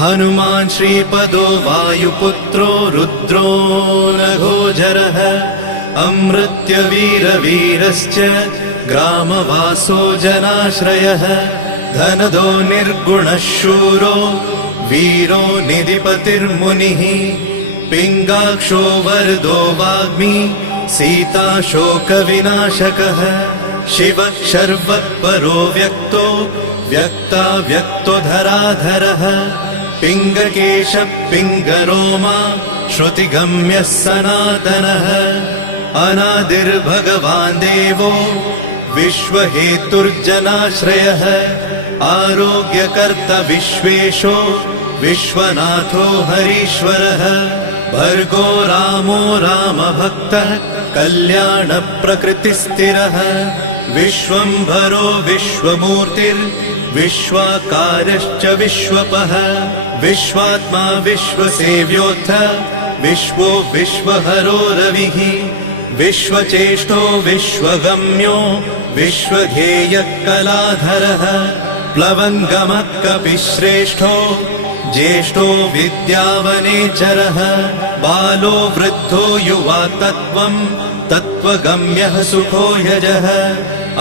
हनुमान् श्रीपदो वायुपुत्रो रुद्रो नघोजरः अमृत्यवीरवीरश्च ग्रामवासो जनाश्रयः धनदो निर्गुणः शूरो वीरो निधिपतिर्मुनिः पिङ्गाक्षो वरदो वाग्मी सीताशोकविनाशकः शिवः शर्वत्परो व्यक्तो व्यक्तो धराधरः पिङ्गकेशः पिङ्गरोमा श्रुतिगम्यः सनातनः अनादिर्भगवान् देवो विश्वहेतुर्जनाश्रयः आरोग्यकर्ता विश्वेशो विश्वनाथो हरीश्वरः भर्गो रामो रामभक्तः कल्याणप्रकृतिस्थिरः विश्वम्भरो विश्वमूर्तिर्विश्वाकारश्च विश्वपः विश्वात्मा विश्वसेव्योऽथ विश्वो विश्वहरो रविः विश्वचेष्टो विश्वगम्यो विश्वध्येयः कलाधरः प्लवङ्गमः कपिश्रेष्ठो ज्येष्ठो विद्यावनेचरः बालो वृद्धो युवा तत्त्वगम्यः सुखो यजः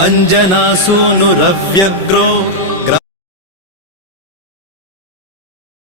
अञ्जनासूनुरव्यग्रो